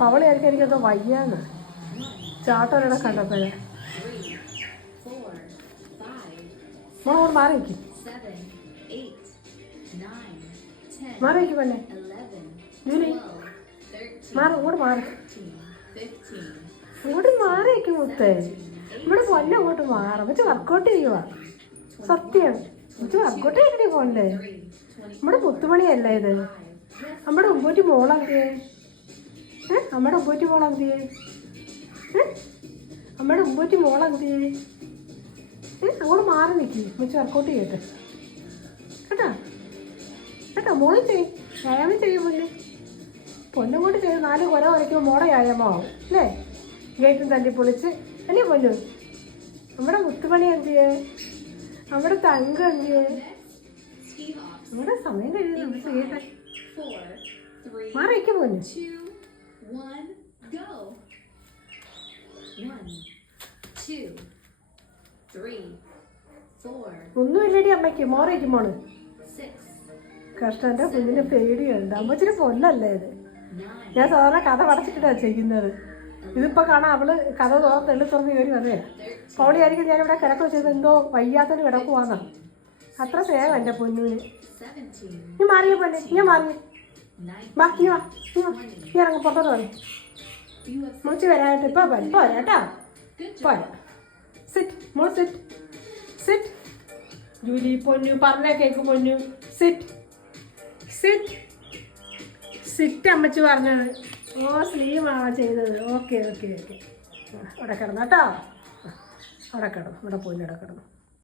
പവളയായിരിക്കും എനിക്കത് വയ്യാന്ന് ചാട്ടോടെ കണ്ടപ്പോഴേ. മോളോട് മാറി വയ്ക്കും, മാറി വയ്ക്കും പെണ്ണെ. ജൂലി മാറി, ഇങ്ങോട്ട് മാറി, ഇങ്ങോട്ട് മാറി വയ്ക്കും മുത്തേ. ഇവിടെ പൊന്നെ അങ്ങോട്ട് മാറും. വെച്ച് വർക്കൗട്ട് ചെയ്യുക. സത്യമാണ്, വെച്ച് വർക്കൗട്ട് ചെയ്തിട്ടേ പോണ്ടേ. നമ്മുടെ പുത്തുമണിയല്ലേ ഇത്. നമ്മുടെ ഉമ്പൂറ്റി മോളാക്കിയേ, നമ്മുടെ ഉമ്പൂറ്റി മോളാക്കിയേ, നമ്മുടെ ഉമ്പൂറ്റി മോളാക്കിയേ. അങ്ങോട്ട് മാറി നിൽക്കി, വെച്ച് വർക്കൗട്ട് ചെയ്യട്ടെ കേട്ടോ. കേട്ടോ മോളും ചെയ്യും, വ്യായാമം ചെയ്യും. പൊന്നും കൊണ്ട് ചെയ്ത് 4 കൊല വരയ്ക്കുമ്പോൾ മോടെ വ്യായാമം ആവും അല്ലേ. ഗേറ്റും തല്ലി പൊളിച്ച് അല്ലേ പൊന്നു. നമ്മുടെ മുത്തുമണി എന്ത് ചെയ്യേ, നമ്മുടെ തങ്കം എന്ത് ചെയ്യേ. നമ്മുടെ സമയം കഴിഞ്ഞ് നമ്മൾ ചെയ്യട്ടെ. മാറിയിരിക്കും പൊന്നു. ഒന്നുമില്ലടി അമ്മയ്ക്ക്, മോറേക്കും മോള്. കഷ്ടൻ്റെ കുഞ്ഞിൻ്റെ പേടിയുണ്ട്. അമ്മച്ചിരി പൊല്ലല്ലേ ഇത്. ഞാൻ സാധാരണ കഥ പടച്ചിട്ടാണ് ചെയ്യുന്നത്. ഇതിപ്പോൾ കാണാം അവള് കഥ തെള്ളി തുറന്ന് കയറി വന്നേ. പൗളിയായിരിക്കും ഞാനിവിടെ കിടക്കുക ചെയ്ത് എന്തോ വയ്യാത്തത് കിടക്കുവാന്നാ. അത്ര സേവ എൻ്റെ പൊന്നിന്. നീ മാറിയ പോലെ ഞാൻ മാറിയ വാ, നീ വാ, നീ ഇറങ്ങും പുറത്തോട്ട് വന്നു. മുറിച്ച് വരാനായിട്ട് ഇപ്പോൾ വരാം കേട്ടോ. പോരാ, സിറ്റ് മോൾ, സിറ്റ് സിറ്റ്. ജൂലി പൊന്നു പറഞ്ഞ കേക്ക് പൊന്നു. സിറ്റ് സിറ്റ് സിറ്റ് അമ്മച്ചി പറഞ്ഞത്. ഓ സ്ലീവാണ് ചെയ്തത്. Okay okay okay. അവിടെ കിടന്നു കേട്ടോ, അവിടെ കിടന്നു, ഇവിടെ പൊന്നു അവിടെ കിടന്നു.